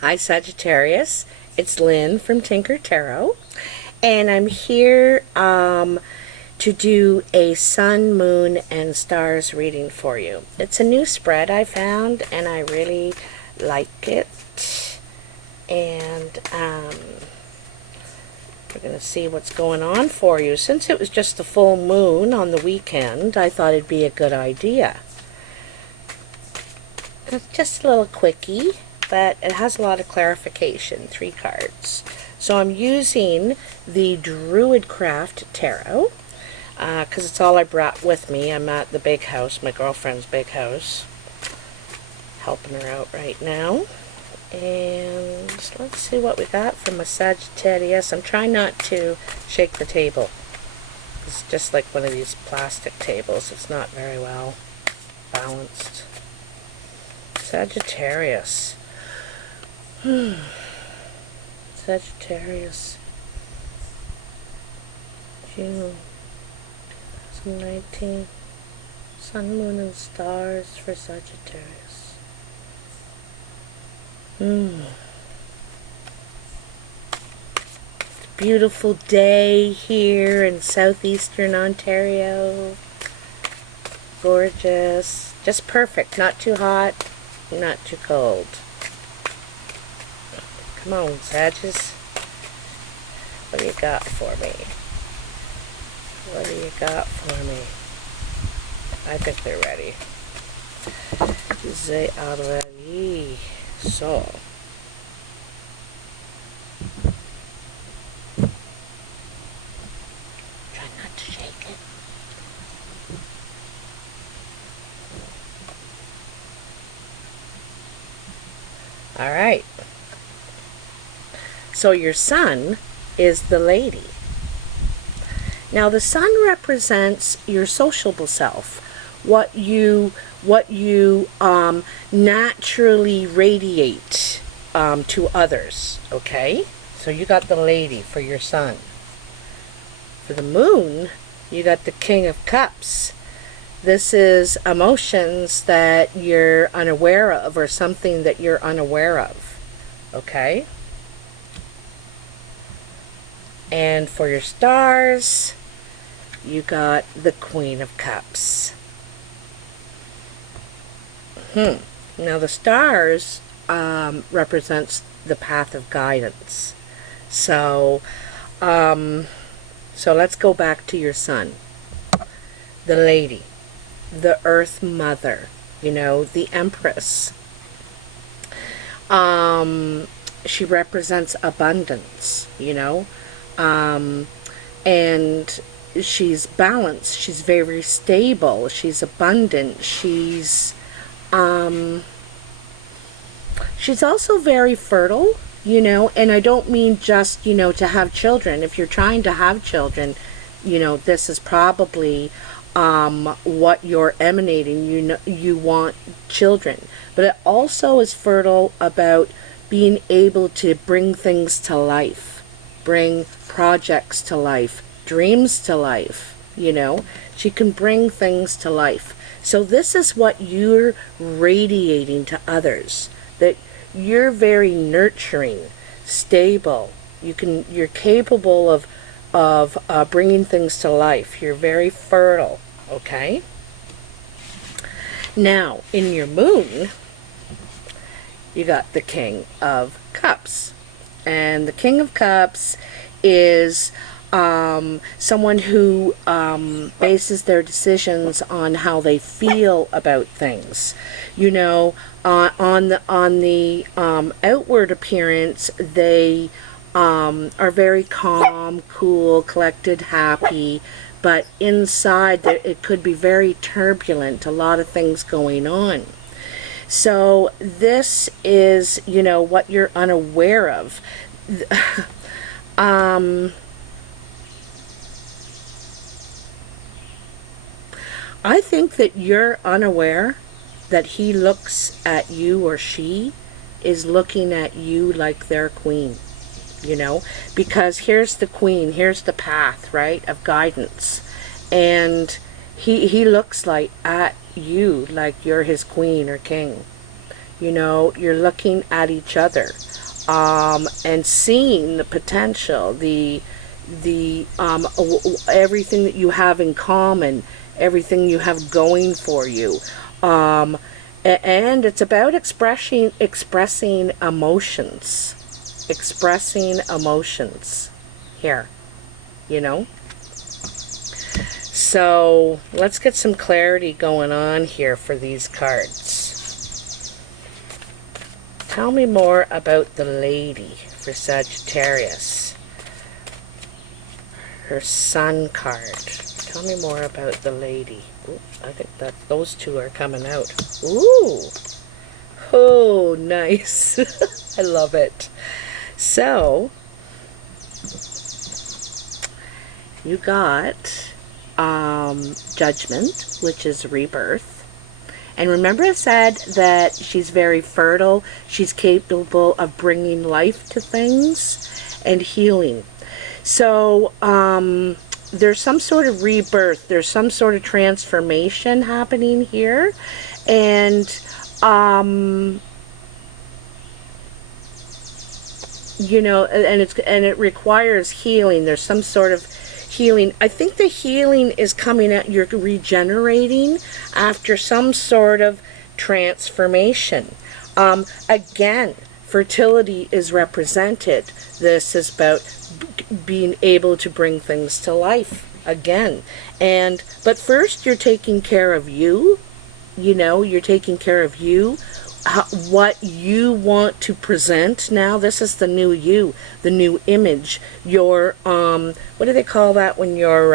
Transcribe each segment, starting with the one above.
Hi Sagittarius, it's Lynn from Tinker Tarot, and I'm here to do a sun, moon, and stars reading for you. It's a new spread I found, and I really like it, and we're going to see what's going on for you. Since it was just the full moon on the weekend, I thought it'd be a good idea. It's just a little quickie, but it has a lot of clarification, 3 cards. So I'm using the Druid Craft Tarot, because it's all I brought with me. I'm at the big house, my girlfriend's big house, helping her out right now. And let's see what we got from a Sagittarius. I'm trying not to shake the table. It's just like one of these plastic tables. It's not very well balanced. Sagittarius. Sagittarius, June 2019, Sun, Moon, and Stars for Sagittarius. It's a beautiful day here in southeastern Ontario. Gorgeous, just perfect, not too hot, not too cold. Come on, Saggies. What do you got for me? What do you got for me? I think they're ready. They are ready. So. Try not to shake it. All right. So your sun is the lady. Now the sun represents your sociable self, what you naturally radiate to others. Okay, so you got the lady for your sun. For the moon, you got the King of Cups. This is emotions that you're unaware of, or something that you're unaware of. Okay. And for your stars, you got the Queen of Cups. Now the stars represents the path of guidance. So let's go back to your sun. The lady, the Earth Mother, the Empress. She represents abundance, and she's balanced, she's very stable, she's abundant, she's also very fertile, and I don't mean just, to have children. If you're trying to have children, this is probably what you're emanating, you want children. But it also is fertile about being able to bring things to life, bring projects to life, dreams to life, She can bring things to life. So this is what you're radiating to others, that you're very nurturing, stable. You're capable of bringing things to life. You're very fertile, okay? Now, in your moon, you got the King of Cups. And the King of Cups is someone who bases their decisions on how they feel about things. On the outward appearance, they are very calm, cool, collected, happy, but inside it could be very turbulent, a lot of things going on. So this is, what you're unaware of. I think that you're unaware that he looks at you, or she is looking at you like their queen, because here's the queen, here's the path, right, of guidance, and he looks like at you like you're his queen or king. You're looking at each other. and seeing the potential, everything that you have in common, everything you have going for you. And it's about expressing emotions. Expressing emotions here, you know? So let's get some clarity going on here for these cards. Tell me more about the lady for Sagittarius. Her sun card. Tell me more about the lady. Ooh, I think that those two are coming out. Ooh. Oh, nice. I love it. So, you got Judgment, which is rebirth. And remember I said that she's very fertile. She's capable of bringing life to things and healing. So, there's some sort of rebirth. There's some sort of transformation happening here. And, you know, and it requires healing. There's some sort of healing. I think the healing is coming out. You're regenerating after some sort of transformation. Again, fertility is represented. This is about being able to bring things to life again. But first, you're taking care of you. You know, you're taking care of you. What you want to present now. This is the new you, the new image. Your what do they call that when you're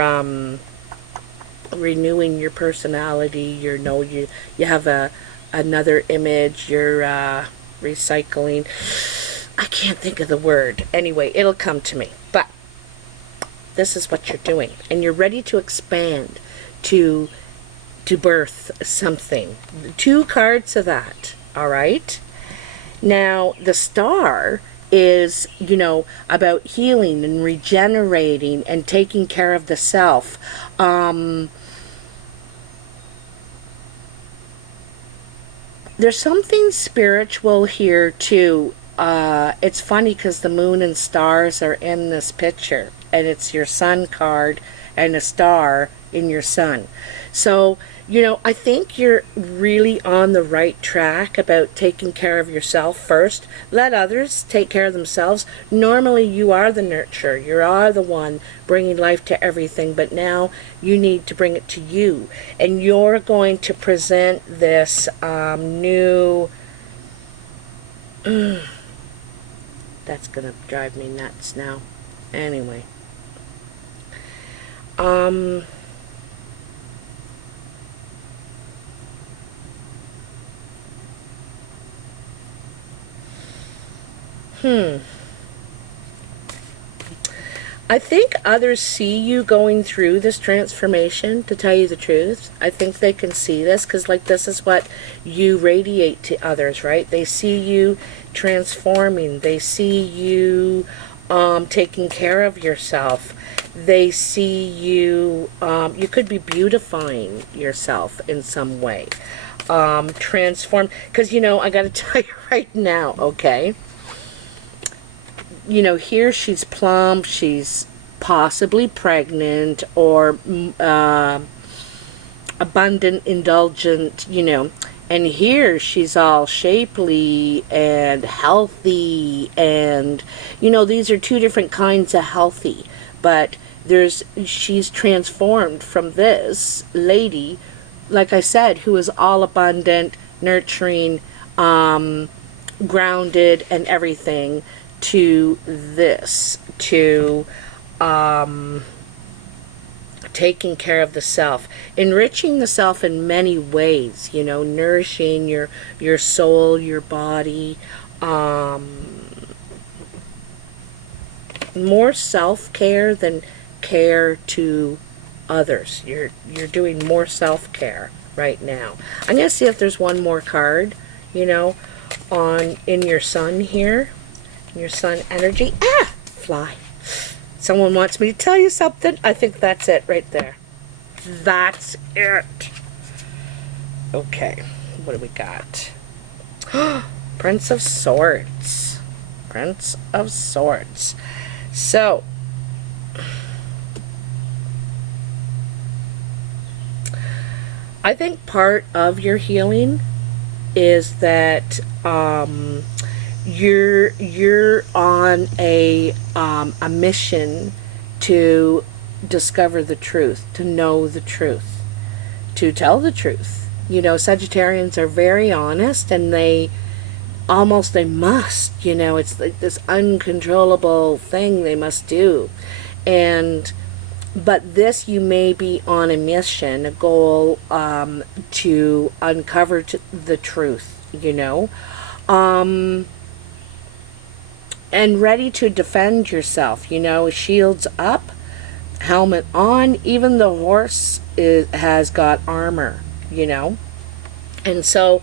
renewing your personality? You have another image. You're recycling. I can't think of the word. Anyway, it'll come to me. But this is what you're doing, and you're ready to expand, to birth something. 2 cards of that. All right. Now, the star is, you know, about healing and regenerating and taking care of the self. There's something spiritual here, too. It's funny because the moon and stars are in this picture, and it's your sun card and a star in your sun. So, you know, I think you're really on the right track about taking care of yourself first. Let others take care of themselves. Normally, you are the nurturer. You are the one bringing life to everything, but now you need to bring it to you. And you're going to present this new... That's going to drive me nuts now. Anyway. I think others see you going through this transformation, to tell you the truth. I think they can see this because, like, this is what you radiate to others, right? They see you transforming. They see you taking care of yourself. They see you, you could be beautifying yourself in some way. Transform, because, you know, I got to tell you right now, okay? You know, here she's plump, she's possibly pregnant, or abundant, indulgent, you know. And here she's all shapely and healthy, and, you know, these are 2 different kinds of healthy. But she's transformed from this lady, like I said, who is all abundant, nurturing, grounded, and everything, to this, to taking care of the self, enriching the self in many ways, you know, nourishing your soul, your body, more self-care than care to others. You're doing more self-care right now. I'm going to see if there's one more card, you know, in your sun here. Your sun energy. Fly. Someone wants me to tell you something. I think that's it right there. That's it. Okay. What do we got? Prince of Swords. Prince of Swords. So, I think part of your healing is that you're on a mission to discover the truth, to know the truth, to tell the truth. You know, Sagittarians are very honest, and they must, you know, it's like this uncontrollable thing they must do. But this, you may be on a mission, a goal, to uncover the truth, you know, and ready to defend yourself, you know, shields up, helmet on. Even the horse has got armor, you know. And so,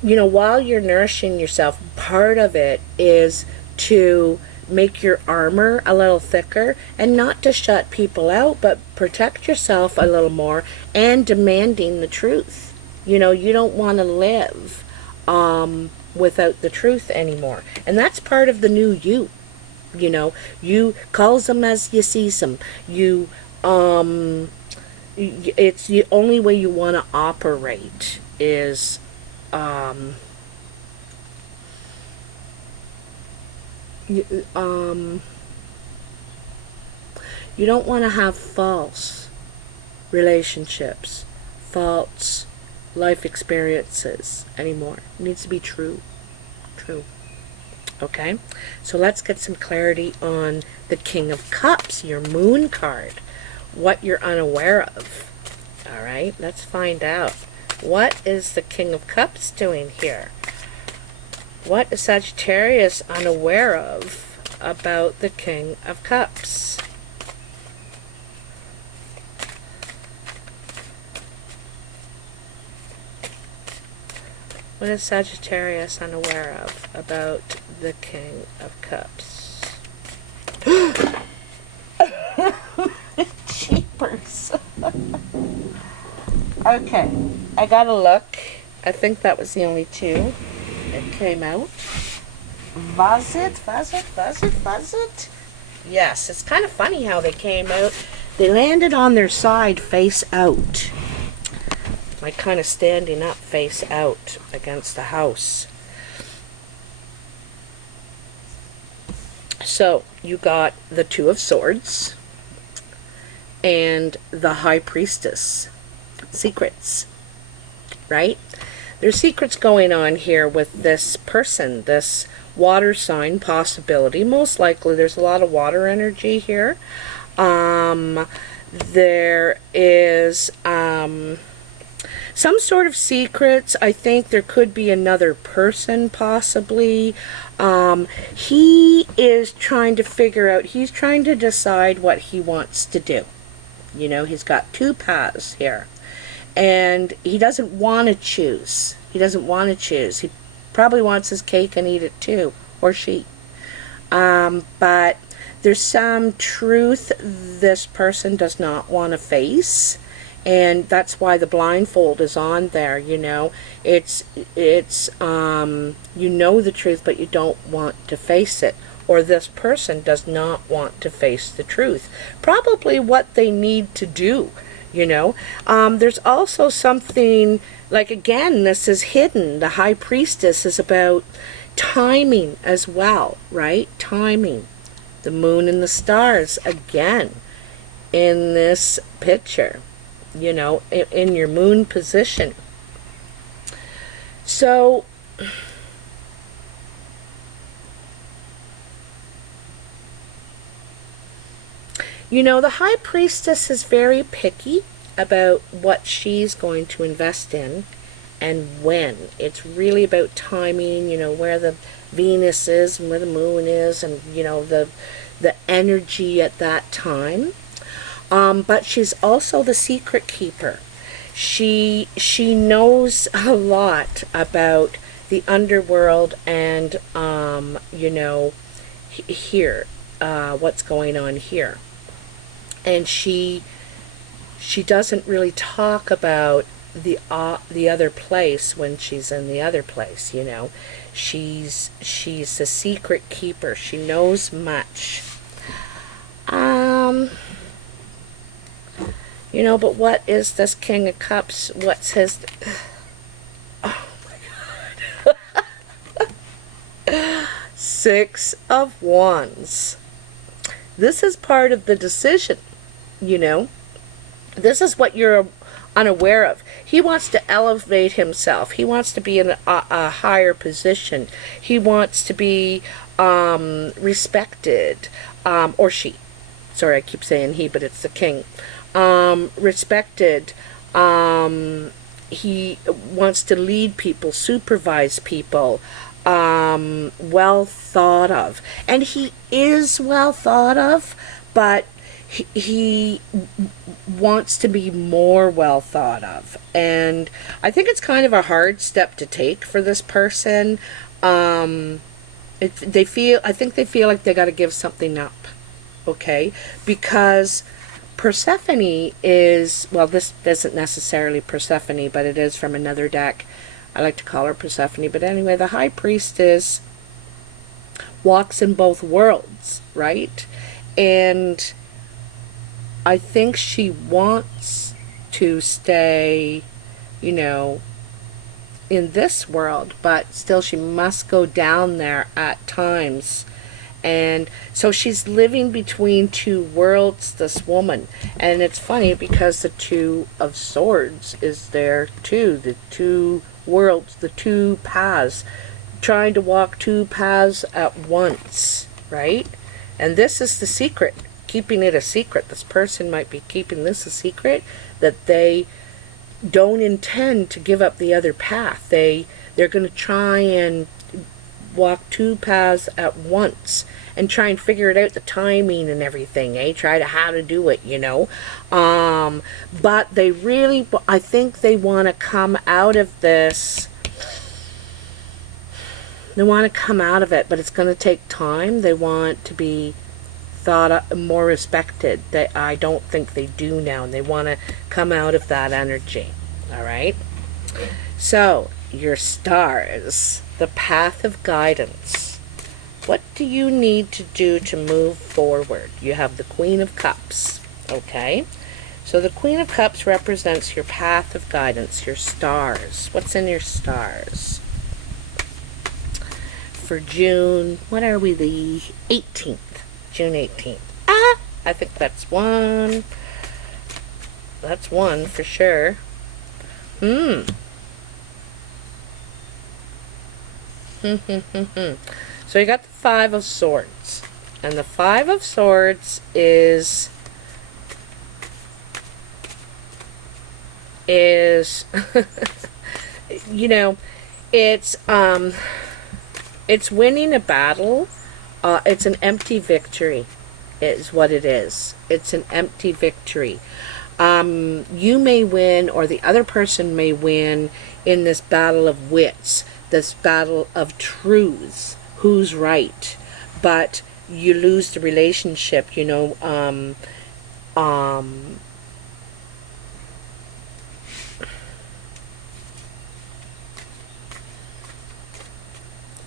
you know, while you're nourishing yourself, part of it is to make your armor a little thicker, and not to shut people out, but protect yourself a little more, and demanding the truth. You know, you don't want to live without the truth anymore. And that's part of the new you. You know, you calls them as you sees them. You, it's the only way you want to operate is, you don't want to have false relationships, false life experiences anymore. It needs to be true. Okay, so let's get some clarity on the King of Cups, your moon card, what you're unaware of. All right, let's find out. What is the King of Cups doing here? What is Sagittarius unaware of about the King of Cups? What is Sagittarius unaware of about the King of Cups? Jeepers. Okay, I gotta look. I think that was the only two that came out. Was it? Yes, it's kind of funny how they came out. They landed on their side face out. Like kind of standing up face out against the house. So you got the Two of Swords and the High Priestess. Secrets, right? There's secrets going on here with this person, this water sign possibility. Most likely there's a lot of water energy here. There is some sort of secrets. I think there could be another person possibly. He is trying to figure out, he's trying to decide what he wants to do. You know, he's got two paths here. And he doesn't want to choose. He probably wants his cake and eat it too, or she. But there's some truth this person does not want to face. And that's why the blindfold is on there, you know. It's you know the truth, but you don't want to face it. Or this person does not want to face the truth. Probably what they need to do, you know. There's also something, like again, this is hidden. The High Priestess is about timing as well, right? Timing. The moon and the stars, again, in this picture. You know, in your moon position. So, you know, the High Priestess is very picky about what she's going to invest in and when. It's really about timing, you know, where the Venus is and where the moon is, and, you know, the energy at that time. But she's also the secret keeper. She knows a lot about the underworld and, you know, here, what's going on here. And she doesn't really talk about the other place when she's in the other place, you know. She's a secret keeper. She knows much. You know, but what is this King of Cups? What's his... Oh my God. Six of Wands. This is part of the decision, you know. This is what you're unaware of. He wants to elevate himself. He wants to be in a higher position. He wants to be respected. Or she. Sorry, I keep saying he, but it's the king. Respected. He wants to lead people, supervise people. Well thought of. And he is well thought of, but he wants to be more well thought of. And I think it's kind of a hard step to take for this person. I think they feel like they got to give something up. Okay? Because Persephone is, well, this isn't necessarily Persephone, but it is from another deck. I like to call her Persephone. But anyway, the High Priestess walks in both worlds, right? And I think she wants to stay, you know, in this world, but still she must go down there at times. And so she's living between two worlds, this woman. And it's funny because the Two of Swords is there too. The two worlds, the two paths. Trying to walk two paths at once, right? And this is the secret. Keeping it a secret. This person might be keeping this a secret, that they don't intend to give up the other path. They're going to try and walk two paths at once and try and figure it out, the timing and everything, try to how to do it, you know. But they really, I think they want to come out of this. They want to come out of it, but it's going to take time. They want to be thought more respected. That I don't think they do now, and they want to come out of that energy. All right. So your stars, the path of guidance. What do you need to do to move forward? You have the Queen of Cups. Okay. So the Queen of Cups represents your path of guidance, your stars. What's in your stars? For June, what are we, the 18th? June 18th. I think that's one. That's one for sure. So you got the Five of Swords. And the Five of Swords is you know, it's winning a battle. It's an empty victory is what it is. It's an empty victory. You may win, or the other person may win, in this battle of wits, this battle of truths, who's right, but you lose the relationship, you know.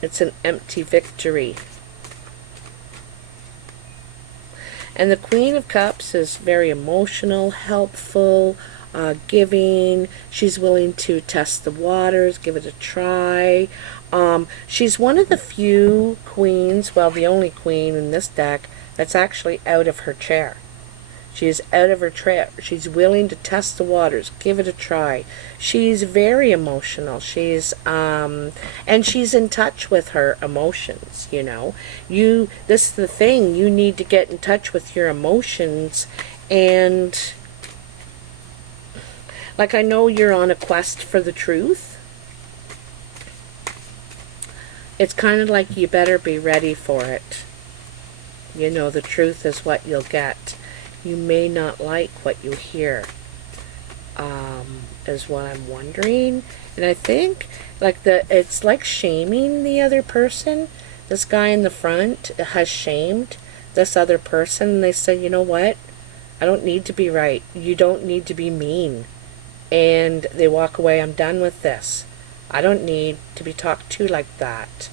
It's an empty victory. And the Queen of Cups is very emotional, helpful, giving. She's willing to test the waters, give it a try. She's one of the few queens, well, the only queen in this deck, that's actually out of her chair. She is out of her chair. She's willing to test the waters, give it a try. She's very emotional. She's and she's in touch with her emotions, you know. This is the thing, you need to get in touch with your emotions. And like, I know you're on a quest for the truth. It's kind of like you better be ready for it. You know, the truth is what you'll get. You may not like what you hear, is what I'm wondering. And I think, like, it's like shaming the other person. This guy in the front has shamed this other person. And they say, you know what? I don't need to be right. You don't need to be mean. and they walk away. I'm done with this. I don't need to be talked to like that.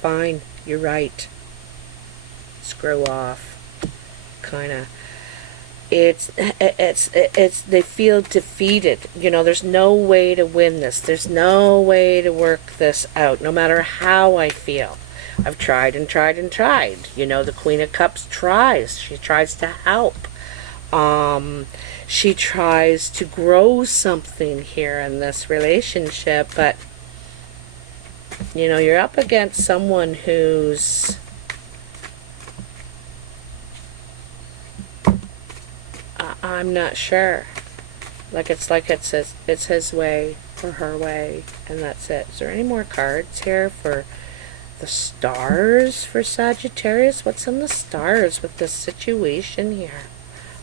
Fine, you're right. Screw off. Kind of. It's they feel defeated. You know, there's no way to win this. There's no way to work this out, no matter how I feel. I've tried and tried and tried. You know, the Queen of Cups tries. She tries to help. She tries to grow something here in this relationship, but you know, you're up against someone who's I'm not sure. Like it's his way or her way, and that's it. Is there any more cards here for the stars for Sagittarius? What's in the stars with this situation here?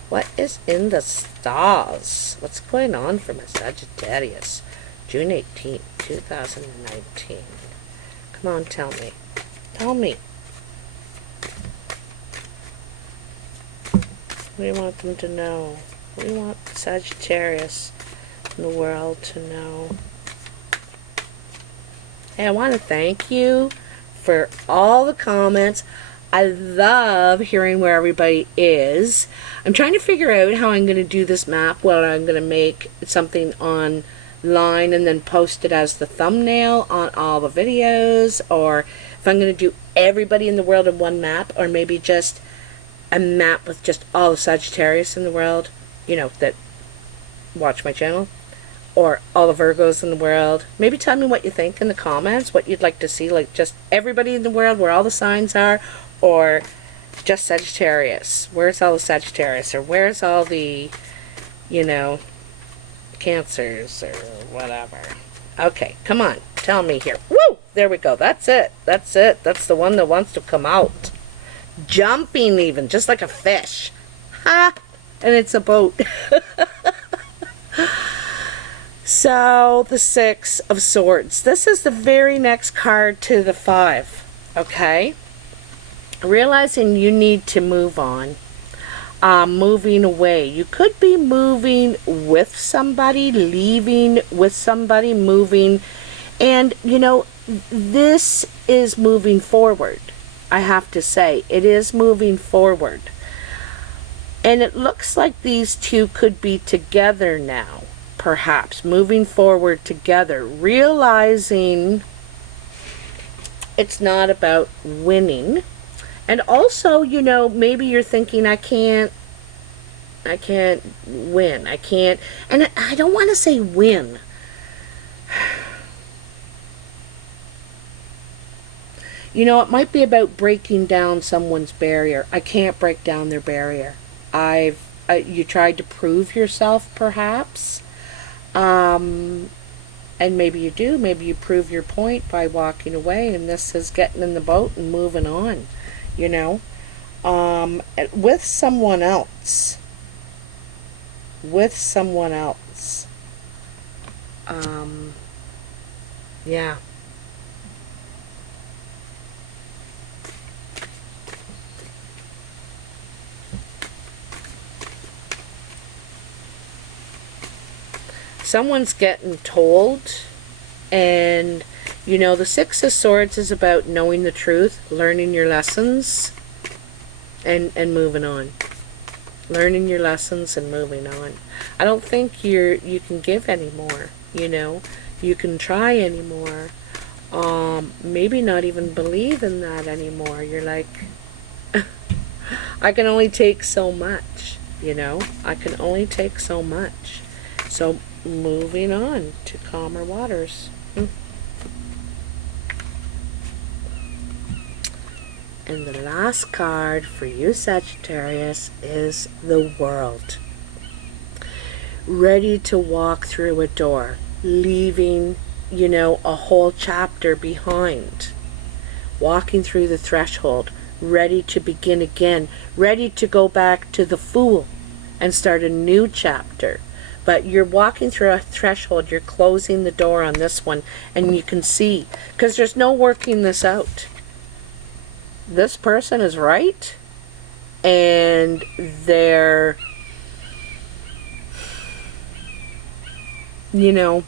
What is in the stars? What's going on for my Sagittarius? June 18th, 2019. Come on, tell me. Tell me. What do you want them to know? What do you want Sagittarius in the world to know? Hey, I want to thank you for all the comments. I love hearing where everybody is. I'm trying to figure out how I'm going to do this map, whether I'm going to make something online and then post it as the thumbnail on all the videos, or if I'm going to do everybody in the world in one map, or maybe just a map with just all the Sagittarius in the world, you know, that watch my channel, or all the Virgos in the world. Maybe tell me what you think in the comments, what you'd like to see, like just everybody in the world where all the signs are, or just Sagittarius. Where's all the Sagittarius, or where's all the, you know, Cancers or whatever. Okay, come on, tell me here. Woo! There we go. That's it. That's it. That's the one that wants to come out. Jumping even, just like a fish. Ha! And it's a boat. So, the Six of Swords. This is the very next card to the Five. Okay? Realizing you need to move on. Moving away. You could be moving with somebody, leaving with somebody, moving. And, you know, this is moving forward. I have to say, it is moving forward. And it looks like these two could be together now, perhaps, moving forward together, realizing it's not about winning. And also, you know, maybe you're thinking, I can't win. I can't, and I don't want to say win. You know, it might be about breaking down someone's barrier. I can't break down their barrier. You tried to prove yourself, perhaps. And maybe you do. Maybe you prove your point by walking away, and this is getting in the boat and moving on, you know. With someone else. With someone else. Yeah. Someone's getting told, and you know, the Six of Swords is about knowing the truth, learning your lessons, and moving on. Learning your lessons and moving on. I don't think you can give anymore, you know. You can try anymore. Maybe not even believe in that anymore. You're like, I can only take so much, you know. I can only take so much. So moving on to calmer waters. And the last card for you, Sagittarius, is the World. Ready to walk through a door, leaving, you know, a whole chapter behind. Walking through the threshold, ready to begin again, ready to go back to the Fool and start a new chapter. But you're walking through a threshold, you're closing the door on this one, and you can see, because there's no working this out. This person is right, and they're you know,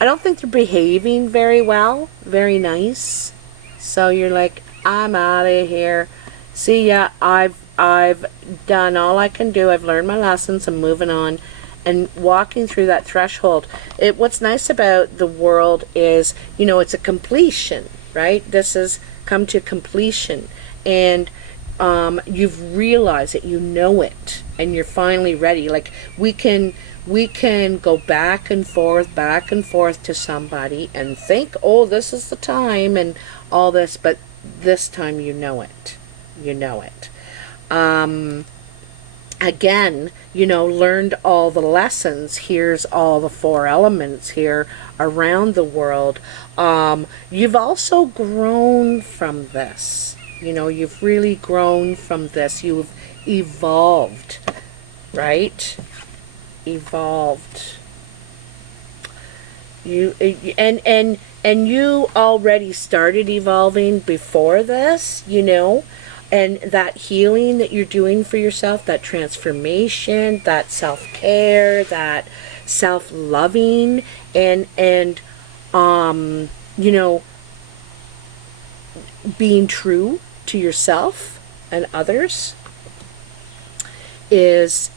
I don't think they're behaving very well, very nice. So you're like, I'm out of here. See ya. I've done all I can do. I've learned my lessons. I'm moving on. And walking through that threshold. What's nice about the world is, you know, it's a completion, right? This has come to completion. And you've realized it, you know it, and you're finally ready. Like, we can go back and forth to somebody and think, oh, this is the time and all this, but this time you know it. You know it. Again, you know, learned all the lessons. Here's all the 4 elements here around the world. You've also grown from this. You know, you've really grown from this. You've evolved, right? Evolved. And you already started evolving before this, you know. And that healing that you're doing for yourself, that transformation, that self-care, that self-loving, and you know, being true to yourself and others is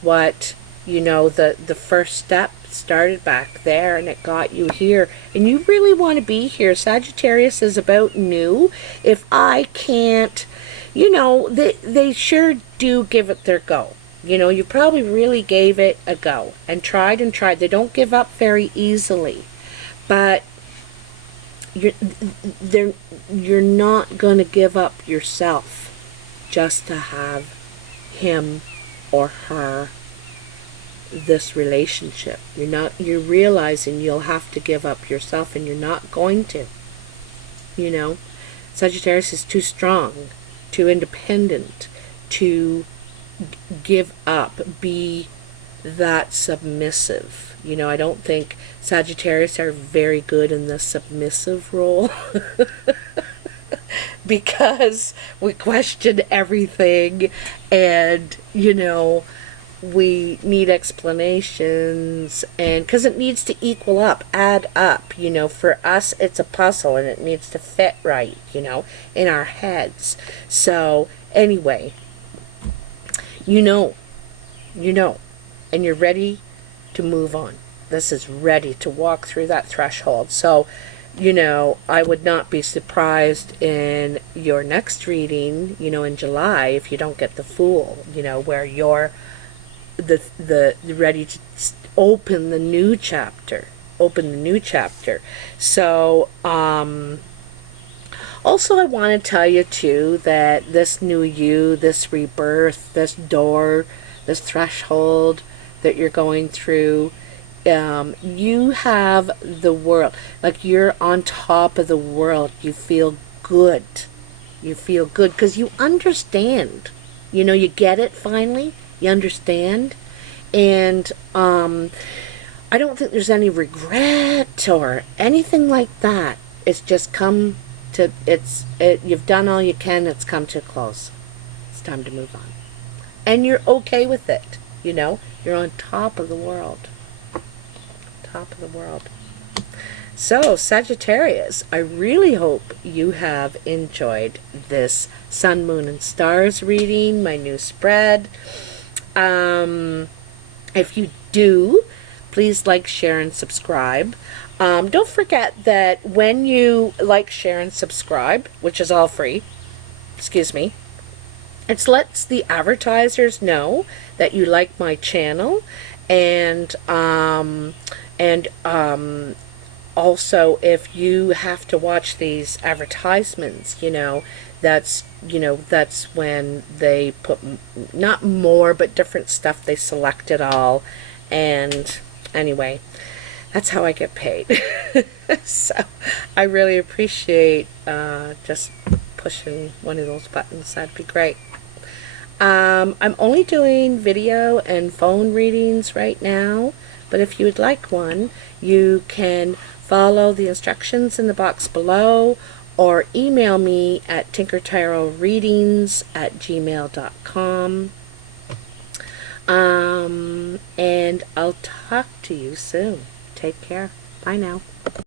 what, you know, the first step started back there, and it got you here, and you really want to be here. Sagittarius is about new. If I can't, you know, they sure do give it their go. You know, you probably really gave it a go and tried and tried. They don't give up very easily, but you're not going to give up yourself just to have him or her, this relationship. You're realizing you'll have to give up yourself, and you're not going to. You know, Sagittarius is too strong, too independent to give up, be that submissive. You know, I don't think Sagittarius are very good in the submissive role because we question everything, and, you know, we need explanations, and because it needs to equal up, add up. You know, for us it's a puzzle, and it needs to fit right, you know, in our heads. So anyway, you know, and you're ready to move on. This is ready to walk through that threshold. So, you know, I would not be surprised in your next reading, you know, in July, if you don't get the Fool, you know, where you're the ready to open the new chapter. So also I want to tell you too that this new you, this rebirth, this door, this threshold that you're going through, you have the world, like you're on top of the world. You feel good because you understand, you know, you get it finally. You understand, and I don't think there's any regret or anything like that. It's just you've done all you can. It's come to a close. It's time to move on, and you're okay with it. You know, you're on top of the world. So, Sagittarius, I really hope you have enjoyed this Sun, Moon, and Stars reading, my new spread. If you do, please like, share, and subscribe. Don't forget that when you like, share, and subscribe, which is all free, it lets the advertisers know that you like my channel, and also, if you have to watch these advertisements, you know, that's when they put not more but different stuff. They select it all, and anyway, that's how I get paid. So I really appreciate just pushing one of those buttons. That'd be great. I'm only doing video and phone readings right now, but if you would like one, you can follow the instructions in the box below, or email me at tinkertarotreadings@gmail.com. And I'll talk to you soon. Take care. Bye now.